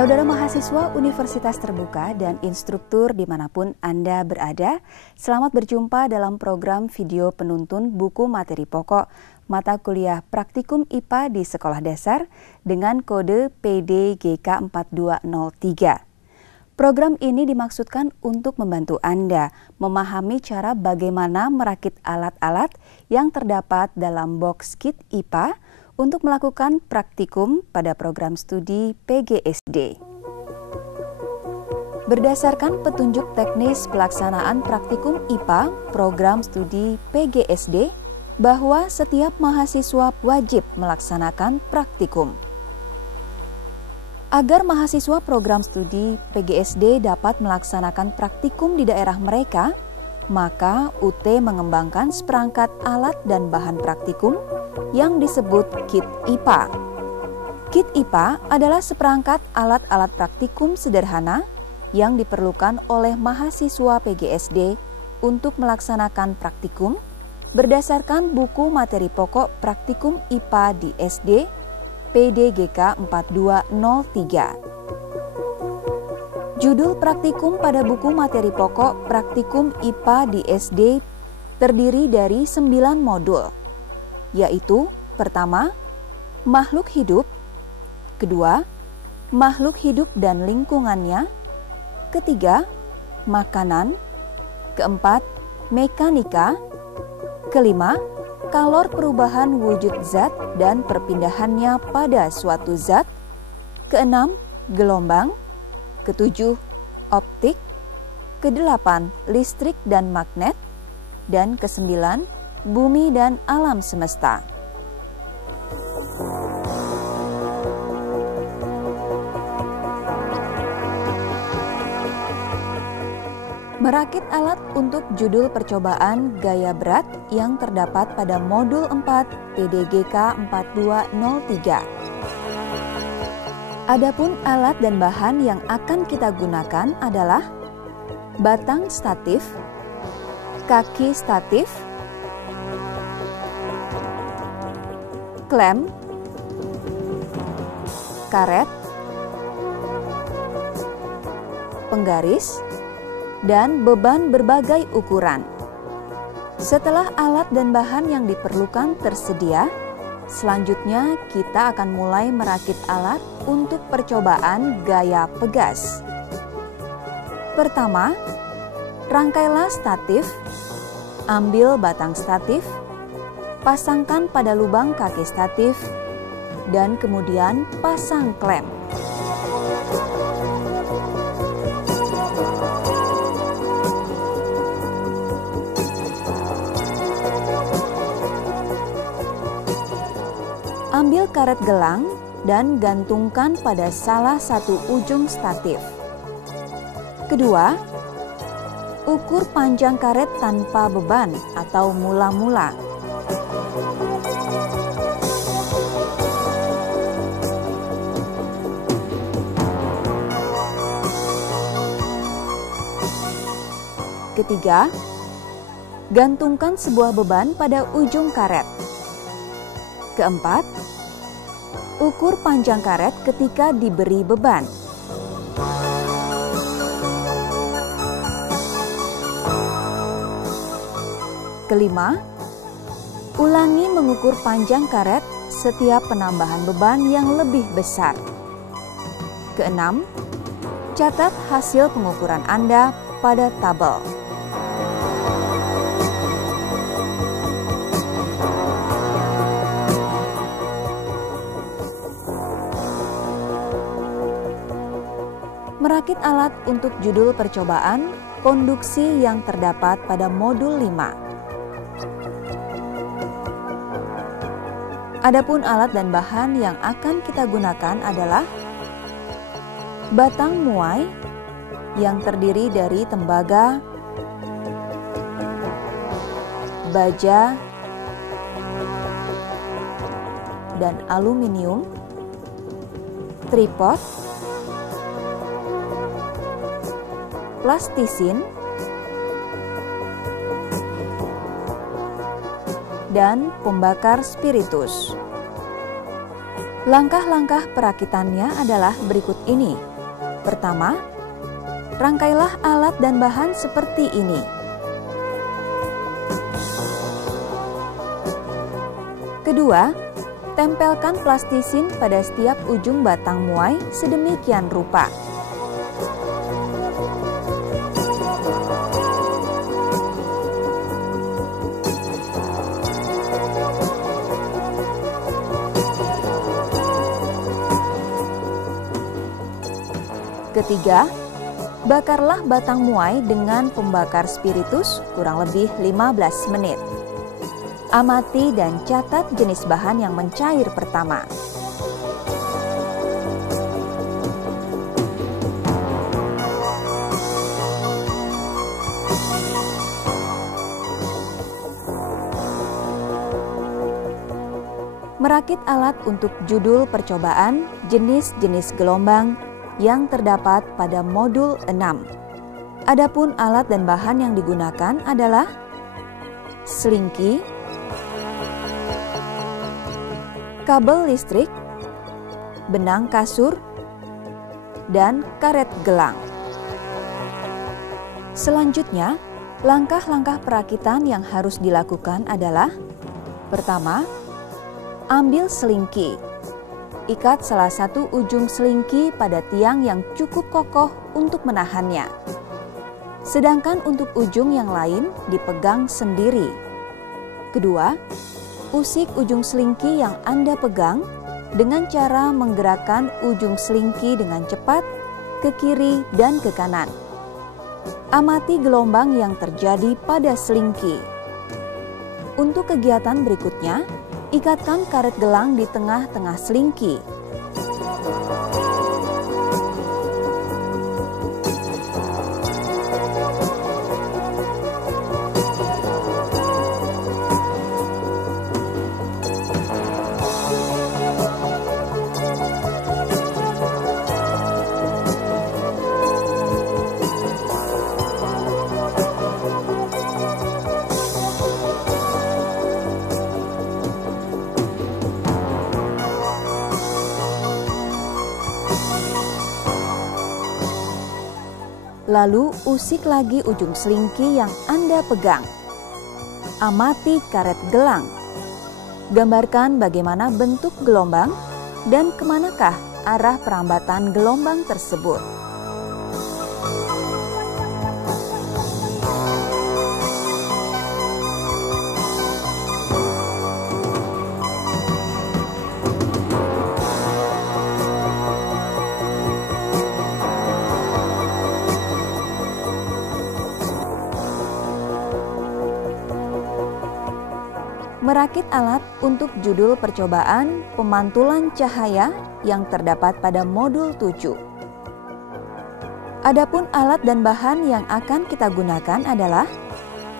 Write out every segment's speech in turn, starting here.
Saudara mahasiswa Universitas Terbuka dan instruktur dimanapun Anda berada, selamat berjumpa dalam program video penuntun buku materi pokok mata kuliah Praktikum IPA di Sekolah Dasar dengan kode PDGK 4203. Program ini dimaksudkan untuk membantu Anda memahami cara bagaimana merakit alat-alat yang terdapat dalam box kit IPA untuk melakukan praktikum pada program studi PGSD. Berdasarkan petunjuk teknis pelaksanaan praktikum IPA program studi PGSD, bahwa setiap mahasiswa wajib melaksanakan praktikum. Agar mahasiswa program studi PGSD dapat melaksanakan praktikum di daerah mereka, maka UT mengembangkan seperangkat alat dan bahan praktikum yang disebut kit IPA. Kit IPA adalah seperangkat alat-alat praktikum sederhana yang diperlukan oleh mahasiswa PGSD untuk melaksanakan praktikum berdasarkan buku materi pokok Praktikum IPA di SD PDGK 4203. Judul praktikum pada buku materi pokok Praktikum IPA di SD terdiri dari 9 modul, yaitu pertama, makhluk hidup, kedua, makhluk hidup dan lingkungannya, ketiga, makanan, keempat, mekanika, kelima, kalor perubahan wujud zat dan perpindahannya pada suatu zat, keenam, gelombang, ketujuh, optik, kedelapan, listrik dan magnet, dan kesembilan, bumi dan alam semesta. Merakit alat untuk judul percobaan gaya berat yang terdapat pada modul 4 PDGK 4203. Adapun alat dan bahan yang akan kita gunakan adalah batang statif, kaki statif, klem, karet, penggaris, dan beban berbagai ukuran. Setelah alat dan bahan yang diperlukan tersedia, selanjutnya kita akan mulai merakit alat untuk percobaan gaya pegas. Pertama, rangkailah statif, ambil batang statif, pasangkan pada lubang kaki statif, dan kemudian pasang klem. Ambil karet gelang dan gantungkan pada salah satu ujung statif. Kedua, ukur panjang karet tanpa beban atau mula-mula. Ketiga, gantungkan sebuah beban pada ujung karet. Keempat, ukur panjang karet ketika diberi beban. Kelima, ulangi mengukur panjang karet setiap penambahan beban yang lebih besar. Keenam, catat hasil pengukuran Anda pada tabel. Merakit alat untuk judul percobaan konduksi yang terdapat pada modul 5. Adapun alat dan bahan yang akan kita gunakan adalah batang muai yang terdiri dari tembaga, baja, dan aluminium, tripod, plastisin, dan pembakar spiritus. Langkah-langkah perakitannya adalah berikut ini. Pertama, rangkailah alat dan bahan seperti ini. Kedua, tempelkan plastisin pada setiap ujung batang muai sedemikian rupa. Ketiga, bakarlah batang muai dengan pembakar spiritus kurang lebih 15 menit. Amati dan catat jenis bahan yang mencair pertama. Merakit alat untuk judul percobaan jenis-jenis gelombang yang terdapat pada modul 6. Adapun alat dan bahan yang digunakan adalah selingki, kabel listrik, benang kasur, dan karet gelang. Selanjutnya, langkah-langkah perakitan yang harus dilakukan adalah: pertama, ambil selingki. Ikat salah satu ujung selingki pada tiang yang cukup kokoh untuk menahannya. Sedangkan untuk ujung yang lain dipegang sendiri. Kedua, usik ujung selingki yang Anda pegang dengan cara menggerakkan ujung selingki dengan cepat ke kiri dan ke kanan. Amati gelombang yang terjadi pada selingki. Untuk kegiatan berikutnya, ikatkan karet gelang di tengah-tengah selingki. Lalu usik lagi ujung selingki yang Anda pegang. Amati karet gelang. Gambarkan bagaimana bentuk gelombang dan kemanakah arah perambatan gelombang tersebut. Merakit alat untuk judul percobaan pemantulan cahaya yang terdapat pada modul 7. Adapun alat dan bahan yang akan kita gunakan adalah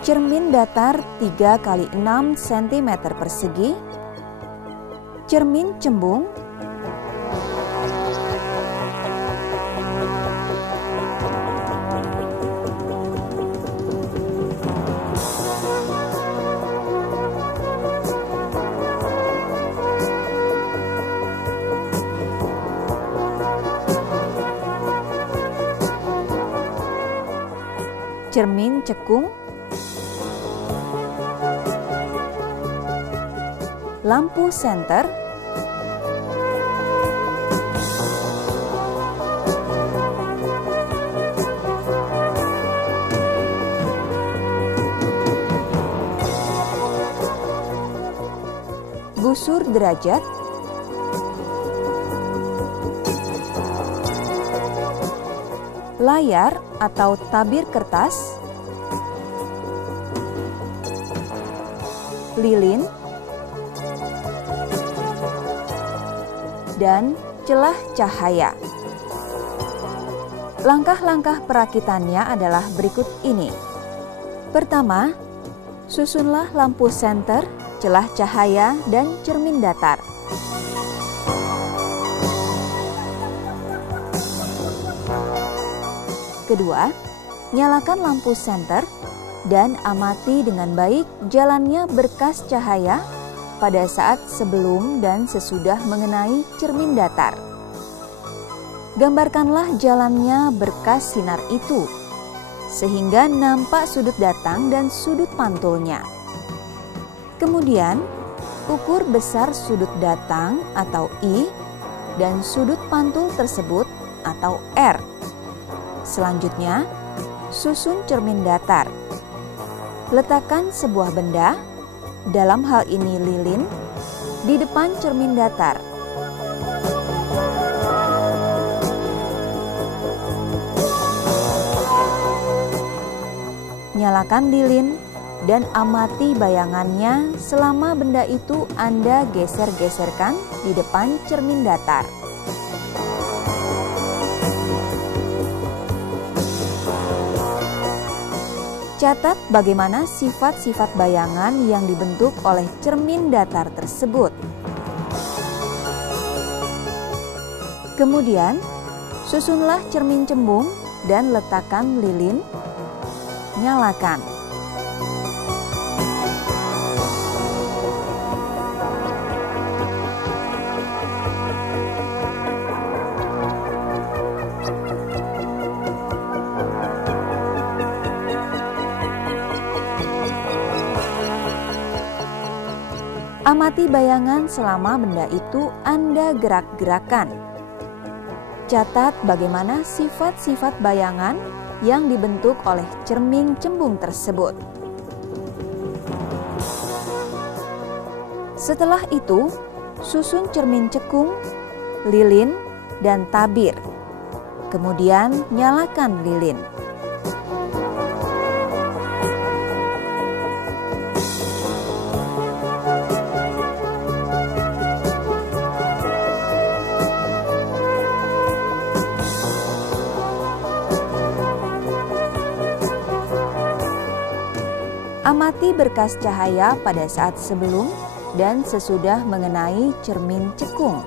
cermin datar 3 x 6 cm persegi, cermin cembung, cermin cekung, lampu senter, busur derajat, layar atau tabir kertas, lilin, dan celah cahaya. Langkah-langkah perakitannya adalah berikut ini. Pertama, susunlah lampu senter, celah cahaya, dan cermin datar. Kedua, nyalakan lampu senter dan amati dengan baik jalannya berkas cahaya pada saat sebelum dan sesudah mengenai cermin datar. Gambarkanlah jalannya berkas sinar itu, sehingga nampak sudut datang dan sudut pantulnya. Kemudian, ukur besar sudut datang atau I dan sudut pantul tersebut atau R. Selanjutnya, susun cermin datar. Letakkan sebuah benda, dalam hal ini lilin, di depan cermin datar. Nyalakan lilin dan amati bayangannya selama benda itu Anda geser-geserkan di depan cermin datar. Catat bagaimana sifat-sifat bayangan yang dibentuk oleh cermin datar tersebut. Kemudian, susunlah cermin cembung dan letakkan lilin. Nyalakan. Amati bayangan selama benda itu Anda gerak-gerakan. Catat bagaimana sifat-sifat bayangan yang dibentuk oleh cermin cembung tersebut. Setelah itu, susun cermin cekung, lilin, dan tabir. Kemudian nyalakan lilin. Amati berkas cahaya pada saat sebelum dan sesudah mengenai cermin cekung.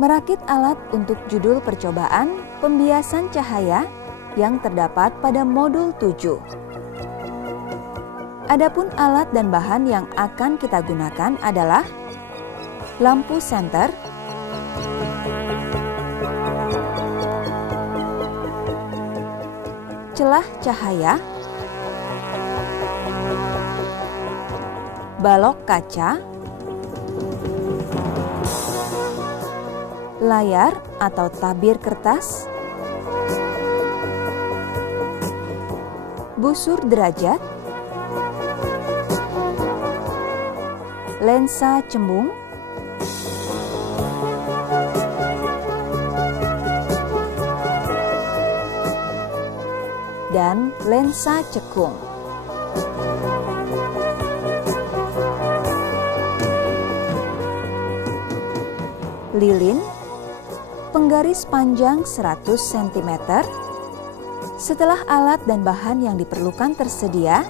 Merakit alat untuk judul percobaan pembiasan cahaya yang terdapat pada modul 7. Adapun alat dan bahan yang akan kita gunakan adalah lampu senter, celah cahaya, balok kaca, layar atau tabir kertas, busur derajat, lensa cembung, dan lensa cekung. Lilin, penggaris panjang 100 cm. Setelah alat dan bahan yang diperlukan tersedia,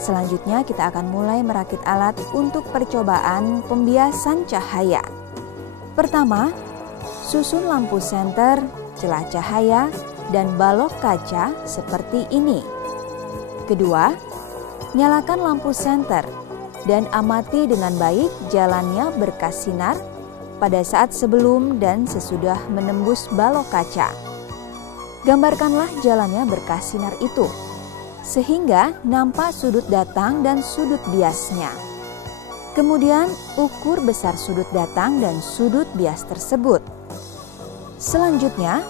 selanjutnya kita akan mulai merakit alat untuk percobaan pembiasan cahaya. Pertama, susun lampu senter, celah cahaya, dan balok kaca seperti ini. Kedua, nyalakan lampu senter dan amati dengan baik jalannya berkas sinar pada saat sebelum dan sesudah menembus balok kaca. Gambarkanlah jalannya berkas sinar itu, sehingga nampak sudut datang dan sudut biasnya. Kemudian ukur besar sudut datang dan sudut bias tersebut. Selanjutnya,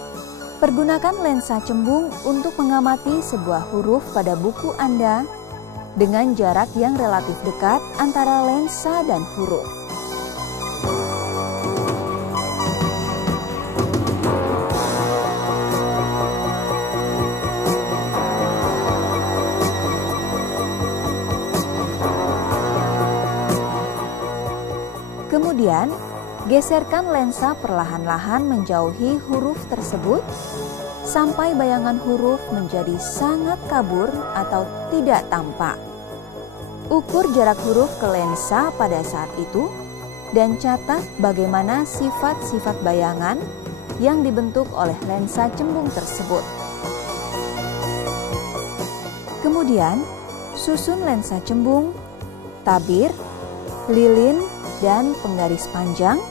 pergunakan lensa cembung untuk mengamati sebuah huruf pada buku Anda dengan jarak yang relatif dekat antara lensa dan huruf. Kemudian, geserkan lensa perlahan-lahan menjauhi huruf tersebut sampai bayangan huruf menjadi sangat kabur atau tidak tampak. Ukur jarak huruf ke lensa pada saat itu dan catat bagaimana sifat-sifat bayangan yang dibentuk oleh lensa cembung tersebut. Kemudian, susun lensa cembung, tabir, lilin, dan penggaris panjang,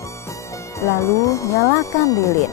lalu nyalakan lilin.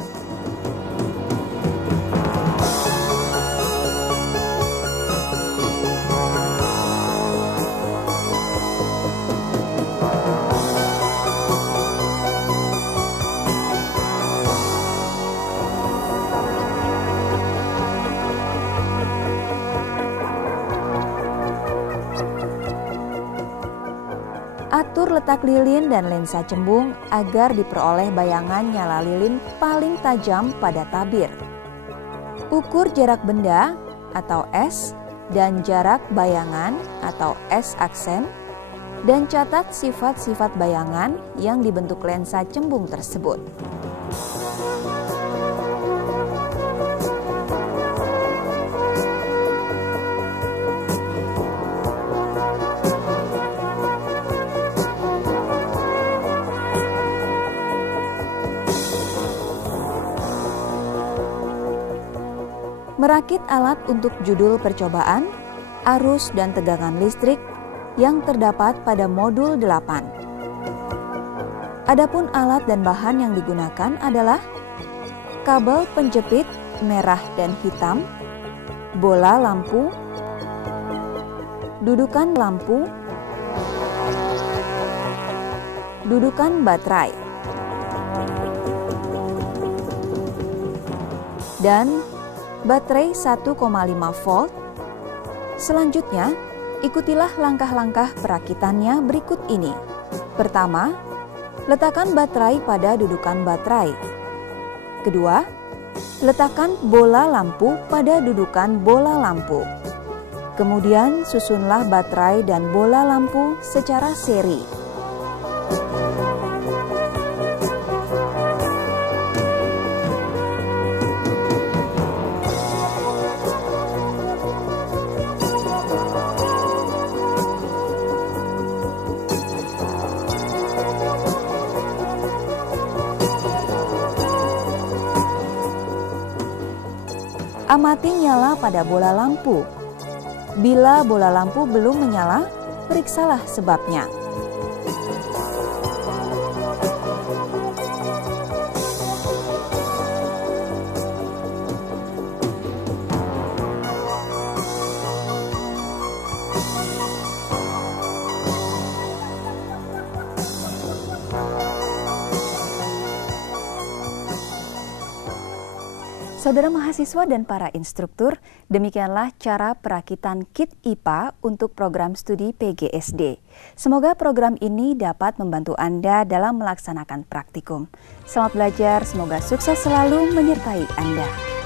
Atur letak lilin dan lensa cembung agar diperoleh bayangan nyala lilin paling tajam pada tabir. Ukur jarak benda atau S dan jarak bayangan atau S aksen, dan catat sifat-sifat bayangan yang dibentuk lensa cembung tersebut. Merakit alat untuk judul percobaan, arus dan tegangan listrik yang terdapat pada modul 8. Adapun alat dan bahan yang digunakan adalah kabel penjepit merah dan hitam, bola lampu, dudukan lampu, dudukan baterai, dan baterai 1,5 volt. Selanjutnya, ikutilah langkah-langkah perakitannya berikut ini. Pertama, letakkan baterai pada dudukan baterai. Kedua, letakkan bola lampu pada dudukan bola lampu. Kemudian, susunlah baterai dan bola lampu secara seri. Amati nyala pada bola lampu. Bila bola lampu belum menyala, periksalah sebabnya. Saudara mahasiswa dan para instruktur, demikianlah cara perakitan kit IPA untuk program studi PGSD. Semoga program ini dapat membantu Anda dalam melaksanakan praktikum. Selamat belajar, semoga sukses selalu menyertai Anda.